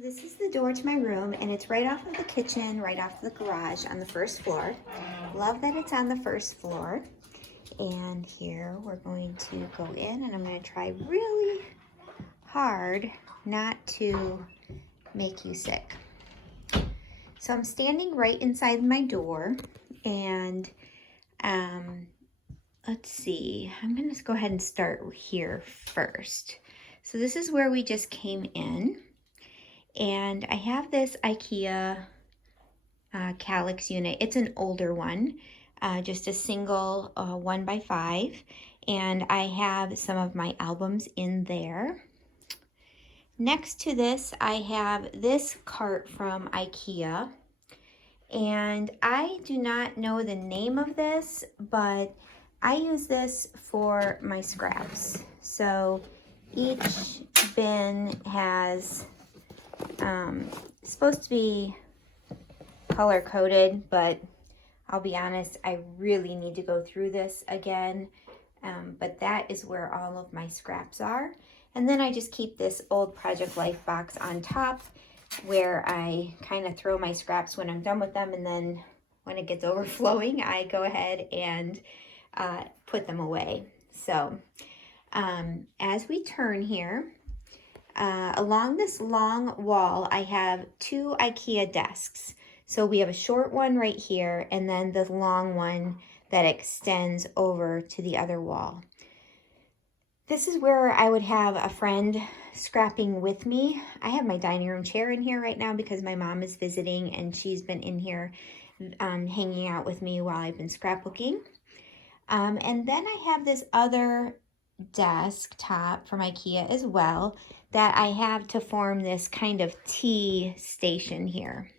So this is the door to my room, and it's right off of the kitchen, right off the garage on the first floor. Love that it's on the first floor. And here we're going to go in, and I'm going to try really hard not to make you sick. So I'm standing right inside my door, and let's see, I'm going to go ahead and start here first. So this is where we just came in. And I have this IKEA Calyx unit. It's an older one, just a single 1x5. And I have some of my albums in there. Next to this, I have this cart from IKEA. And I do not know the name of this, but I use this for my scraps. So each bin has supposed to be color coded, but I'll be honest, I really need to go through this again. But that is where all of my scraps are. And then I just keep this old Project Life box on top where I kind of throw my scraps when I'm done with them, and then when it gets overflowing, I go ahead and put them away. So as we turn here, along this long wall, I have two IKEA desks. So we have a short one right here, and then the long one that extends over to the other wall. This is where I would have a friend scrapping with me. I have my dining room chair in here right now because my mom is visiting, and she's been in here hanging out with me while I've been scrapbooking. And then I have this other desk top from IKEA as well that I have to form this kind of tea station here.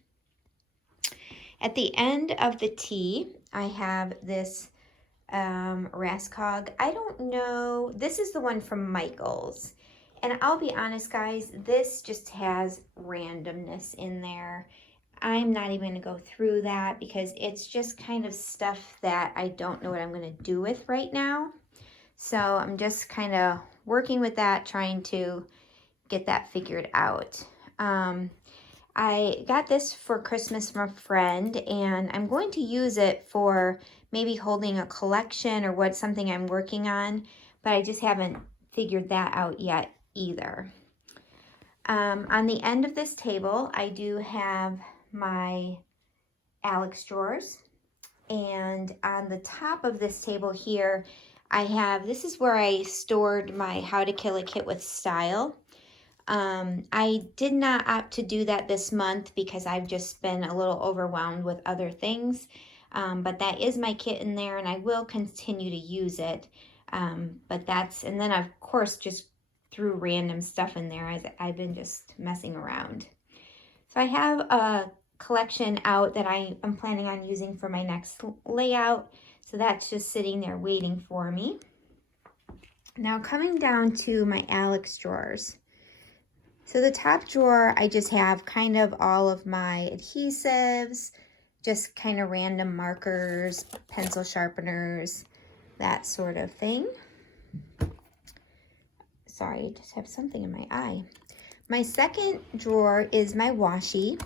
At the end of the tea, I have this Raskog. I don't know, this is the one from Michael's. And I'll be honest, guys, this just has randomness in there. I'm not even going to go through that because it's just kind of stuff that I don't know what I'm going to do with right now. So I'm just kind of working with that, trying to get that figured out. I got this for Christmas from a friend, and I'm going to use it for maybe holding a collection or something I'm working on, but I just haven't figured that out yet either. On the end of this table, I do have my Alex drawers, and on the top of this table here, I have, this is where I stored my How to Kill a Kit with Style. I did not opt to do that this month because I've just been a little overwhelmed with other things. But that is my kit in there, and I will continue to use it. But that's, and then of course just threw random stuff in there as I've been just messing around. So I have a collection out that I am planning on using for my next layout. So that's just sitting there waiting for me. Now coming down to my Alex drawers. So the top drawer, I just have kind of all of my adhesives, just kind of random markers, pencil sharpeners, that sort of thing. Sorry, I just have something in my eye. My second drawer is my washi,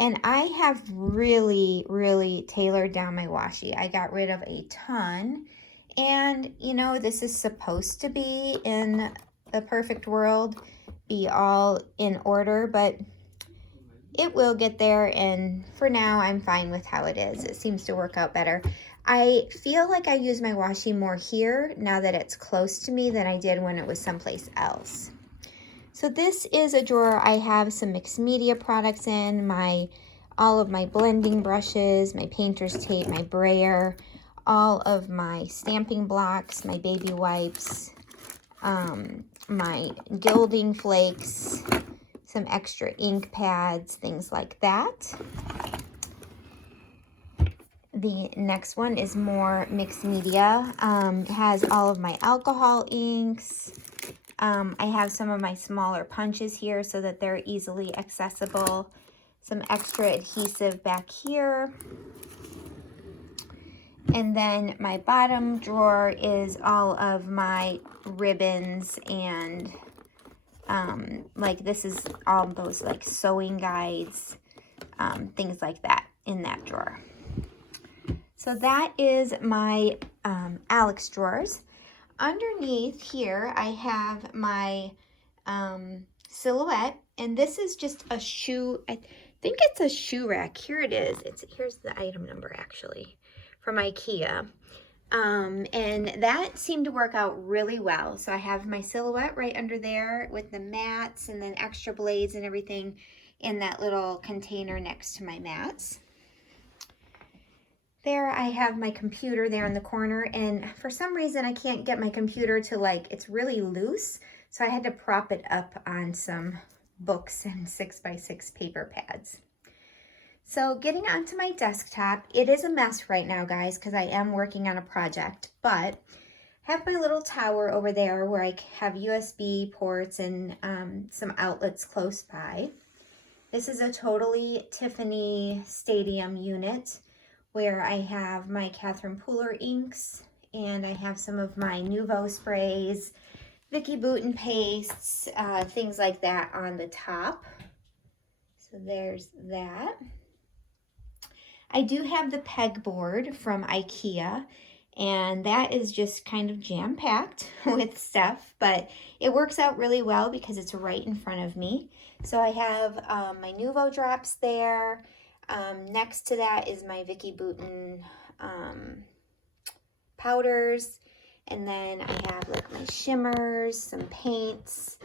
and I have really, really tailored down my washi. I got rid of a ton, and you know, this is supposed to be in the perfect world, be all in order, but it will get there, and for now I'm fine with how it is. It seems to work out better. I feel like I use my washi more here now that it's close to me than I did when it was someplace else. So this is a drawer I have some mixed media products in, all of my blending brushes, my painter's tape, my brayer, all of my stamping blocks, my baby wipes, my gilding flakes, some extra ink pads, things like that. The next one is more mixed media. It has all of my alcohol inks. I have some of my smaller punches here so that they're easily accessible. Some extra adhesive back here. And then my bottom drawer is all of my ribbons and Like this is all those like sewing guides, things like that in that drawer. So that is my Alex drawers. Underneath here, I have my silhouette, and this is just a shoe. I think it's a shoe rack. Here it is. Here's the item number actually from IKEA. And that seemed to work out really well. So I have my silhouette right under there with the mats and then extra blades and everything in that little container next to my mats. There I have my computer there in the corner, and for some reason I can't get my computer to, like, it's really loose, so I had to prop it up on some books and 6x6 paper pads. So getting onto my desktop, it is a mess right now, guys, because I am working on a project, but I have my little tower over there where I have USB ports and some outlets close by. This is a totally Tiffany Stadium unit where I have my Catherine Pooler inks, and I have some of my Nuvo sprays, Vicky Bouton pastes, things like that on the top. So there's that. I do have the Pegboard from IKEA, and that is just kind of jam-packed with stuff, but it works out really well because it's right in front of me. So I have my Nuvo drops there. Next to that is my Vicky Bouton powders, and then I have like my shimmers, some paints,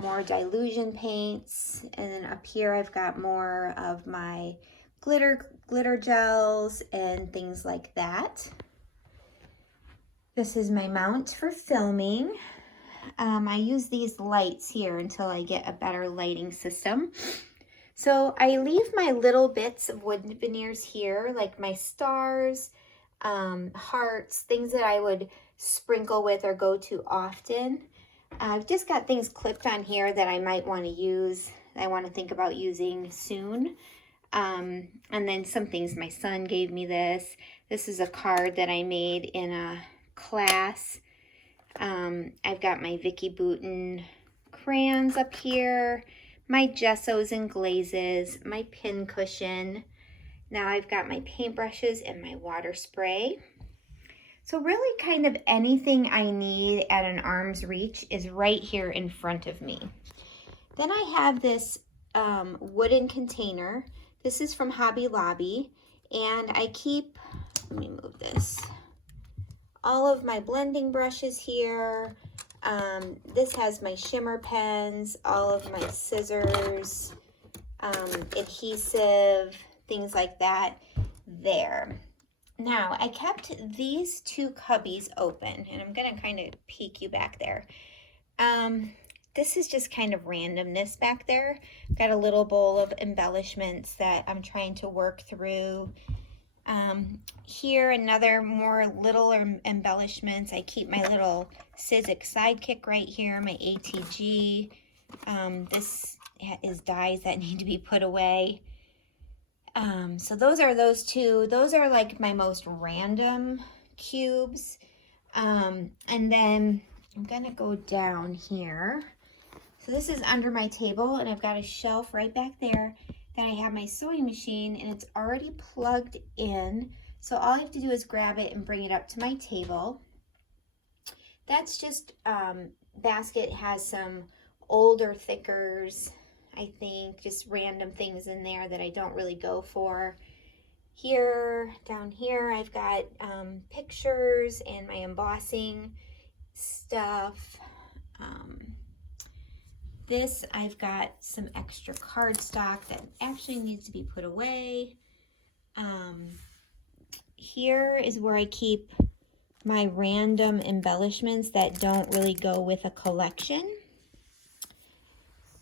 more dilution paints, and then up here I've got more of my glitter gels and things like that. This is my mount for filming. I use these lights here until I get a better lighting system. So I leave my little bits of wood veneers here, like my stars, hearts, things that I would sprinkle with or go to often. I've just got things clipped on here that I might want to use, that I want to think about using soon. And then some things, my son gave me this. This is a card that I made in a class. I've got my Vicky Bouton crayons up here, my gessos and glazes, my pin cushion. Now I've got my paintbrushes and my water spray. So really kind of anything I need at an arm's reach is right here in front of me. Then I have this wooden container. This is from Hobby Lobby, and I keep, let me move this, all of my blending brushes here. This has my shimmer pens, all of my scissors, adhesive, things like that there. Now, I kept these two cubbies open, and I'm going to kind of peek you back there. This is just kind of randomness back there. Got a little bowl of embellishments that I'm trying to work through. Here, another more little embellishments. I keep my little Sizzix Sidekick right here, my ATG. This is dies that need to be put away. So those are those two. Those are like my most random cubes. And then I'm gonna go down here. So this is under my table, and I've got a shelf right back there that I have my sewing machine, and it's already plugged in. So all I have to do is grab it and bring it up to my table. That's just, basket has some older thickers, I think, just random things in there that I don't really go for. Here, down here, I've got pictures and my embossing stuff. This, I've got some extra cardstock that actually needs to be put away. Here is where I keep my random embellishments that don't really go with a collection.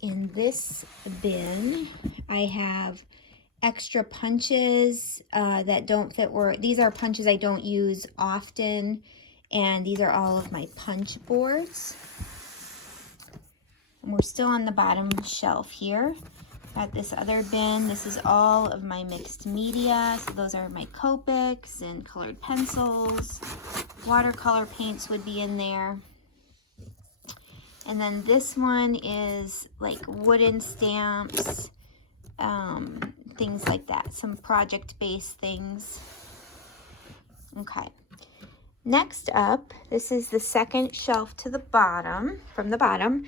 In this bin, I have extra punches that don't fit, or these are punches I don't use often, and these are all of my punch boards. And we're still on the bottom shelf here. Got this other bin. This is all of my mixed media. So those are my Copics and colored pencils. Watercolor paints would be in there. And then this one is like wooden stamps, things like that, some project-based things. Okay. Next up, this is the second shelf to the bottom, from the bottom.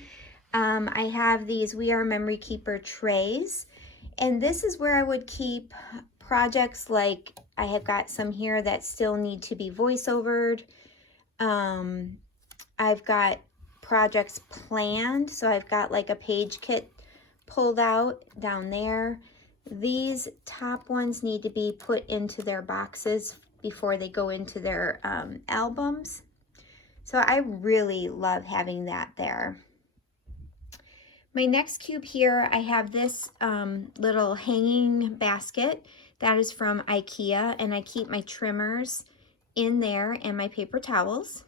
I have these We Are Memory Keeper trays, and this is where I would keep projects like I have got some here that still need to be voiceovered. I've got projects planned, so I've got like a page kit pulled out down there. These top ones need to be put into their boxes before they go into their albums. So I really love having that there. My next cube here, I have this little hanging basket that is from IKEA, and I keep my trimmers in there and my paper towels.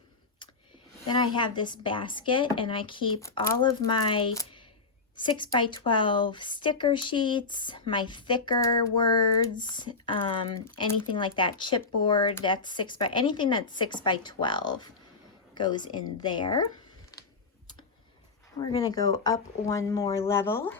Then I have this basket, and I keep all of my 6x12 sticker sheets, my thicker words, anything like that, chipboard, that's anything that's 6x12 goes in there. We're gonna go up one more level.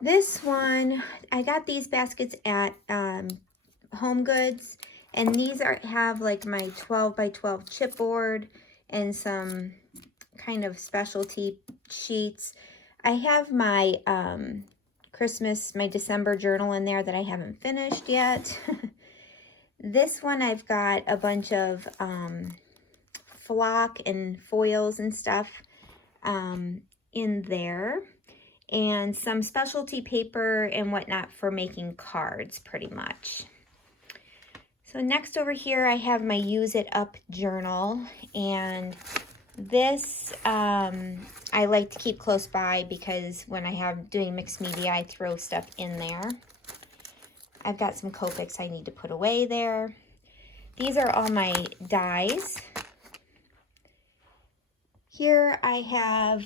This one, I got these baskets at Home Goods, and these have like my 12x12 chipboard and some kind of specialty sheets. I have my my December journal in there that I haven't finished yet. This one I've got a bunch of flock and foils and stuff in there, and some specialty paper and whatnot for making cards, pretty much. So next over here I have my Use It Up journal, and this I like to keep close by because when I have doing mixed media, I throw stuff in there. I've got some Copics I need to put away there. These are all my dies. Here I have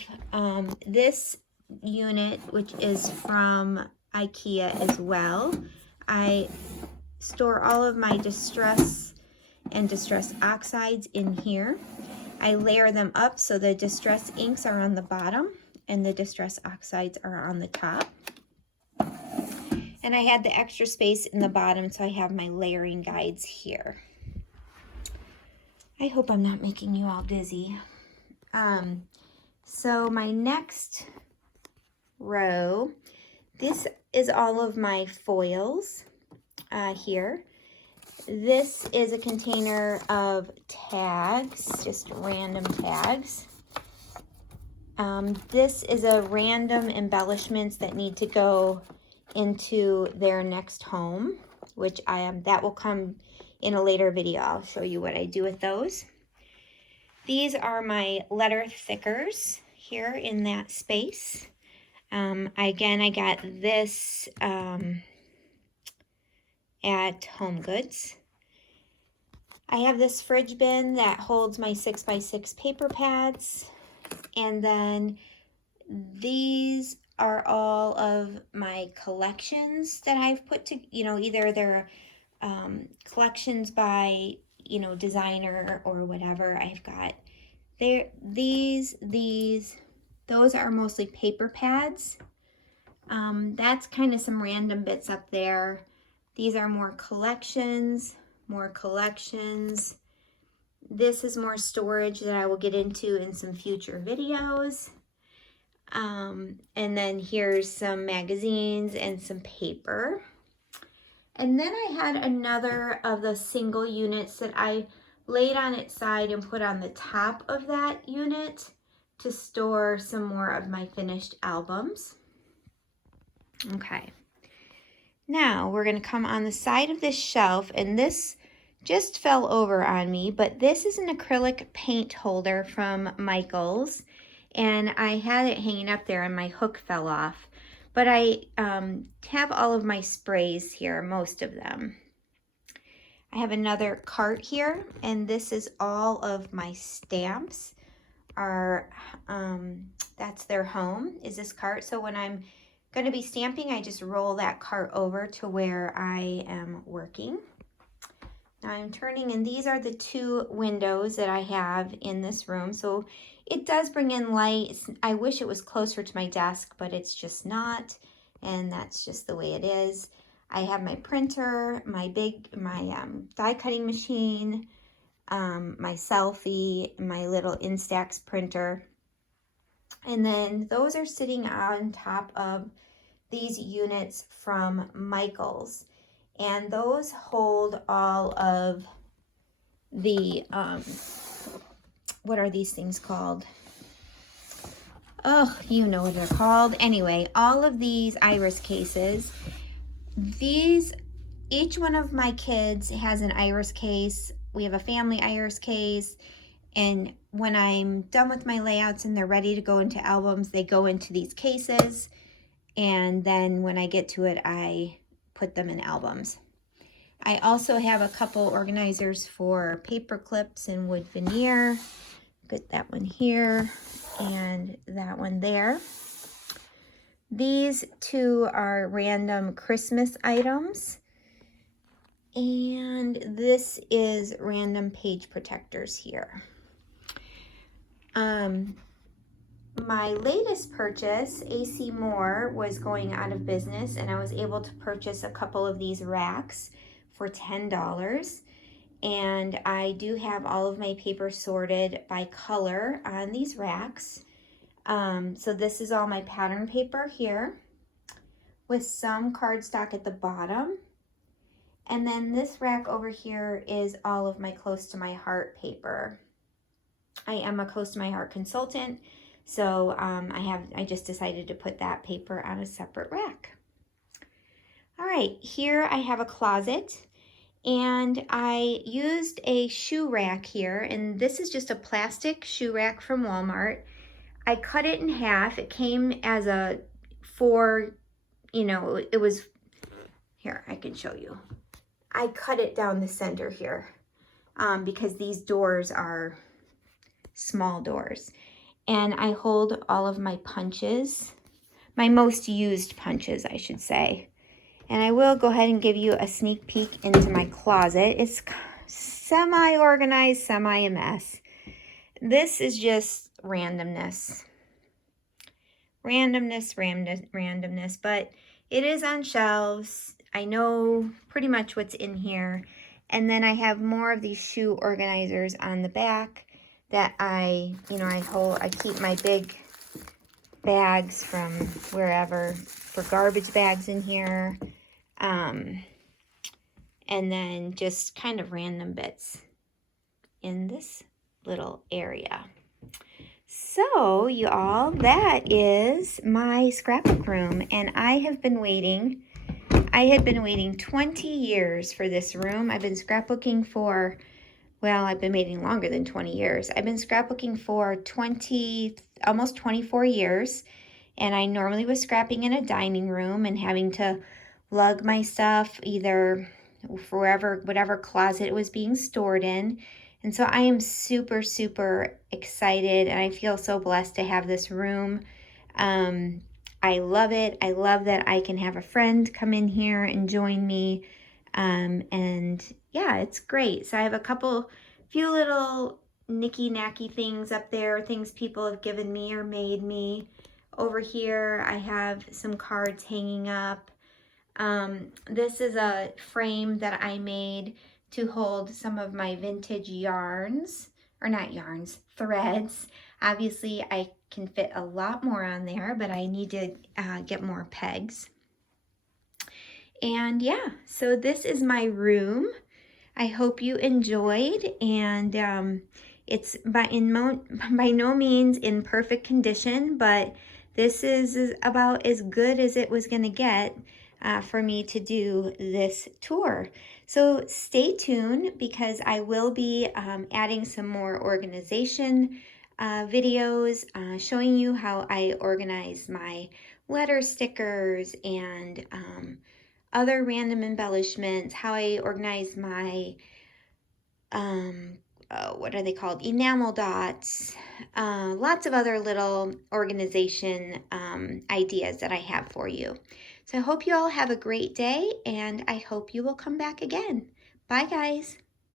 this unit, which is from IKEA as well. I store all of my distress and distress oxides in here. I layer them up so the distress inks are on the bottom and the distress oxides are on the top. And I had the extra space in the bottom, so I have my layering guides here. I hope I'm not making you all dizzy. So my next row, this is all of my foils here. This is a container of tags, just random tags. This is a random embellishments that need to go into their next home, which that will come in a later video. I'll show you what I do with those. These are my letter thickers here in that space. Again, I got this at Home Goods. I have this fridge bin that holds my 6x6 paper pads, and then these are all of my collections that I've put to, either they're collections by, designer or whatever. I've got those are mostly paper pads. That's kind of some random bits up there. These are more collections. This is more storage that I will get into in some future videos. And then here's some magazines and some paper. And then I had another of the single units that I laid on its side and put on the top of that unit to store some more of my finished albums. Okay. Now we're going to come on the side of this shelf, and this just fell over on me, but this is an acrylic paint holder from Michaels, and I had it hanging up there and my hook fell off. But I have all of my sprays here, most of them. I have another cart here, and this is all of my stamps. That's their home, is this cart. So when I'm going to be stamping, I just roll that cart over to where I am working. Now I'm turning, and these are the two windows that I have in this room. So it does bring in light. I wish it was closer to my desk, but it's just not. And that's just the way it is. I have my printer, my die cutting machine, my Selfie, my little Instax printer. And then those are sitting on top of these units from Michaels. And those hold all of the, what are these things called? Oh, you know what they're called. Anyway, all of these iris cases. Each one of my kids has an iris case. We have a family iris case. And when I'm done with my layouts and they're ready to go into albums, they go into these cases. And then when I get to it, I put them in albums. I also have a couple organizers for paper clips and wood veneer. Get that one here and that one there. These two are random Christmas items. And this is random page protectors here. My latest purchase, AC Moore, was going out of business, and I was able to purchase a couple of these racks for $10. And I do have all of my paper sorted by color on these racks. So this is all my pattern paper here with some cardstock at the bottom. And then this rack over here is all of my Close to My Heart paper. I am a Close to My Heart consultant, so I just decided to put that paper on a separate rack. All right, here I have a closet, and I used a shoe rack here, and this is just a plastic shoe rack from Walmart. I cut it in half. It came as a it was, here, I can show you. I cut it down the center here because these doors are small doors. And I hold all of my punches, my most used punches, I should say. And I will go ahead and give you a sneak peek into my closet. It's semi-organized, semi a mess. This is just randomness. Randomness, but it is on shelves. I know pretty much what's in here. And then I have more of these shoe organizers on the back that I keep my big bags from wherever for garbage bags in here. And then just kind of random bits in this little area. So you all, that is my scrapbook room, and I had been waiting 20 years for this room. I've been scrapbooking for, well, I've been waiting longer than 20 years. I've been scrapbooking for almost 24 years, and I normally was scrapping in a dining room and having to lug my stuff either for whatever closet it was being stored in. And so I am super, super excited, and I feel so blessed to have this room. I love it. I love that I can have a friend come in here and join me. And yeah, it's great. So I have a few little nicky-nacky things up there, things people have given me or made me. Over here, I have some cards hanging up. This is a frame that I made to hold some of my vintage yarns, or not yarns, threads. Obviously, I can fit a lot more on there, but I need to get more pegs. And yeah, so this is my room. I hope you enjoyed, and it's by no means in perfect condition, but this is about as good as it was going to get for me to do this tour. So stay tuned, because I will be adding some more organization videos showing you how I organize my letter stickers and other random embellishments, how I organize my what are they called? Enamel dots, lots of other little organization ideas that I have for you. So I hope you all have a great day, and I hope you will come back again. Bye, guys.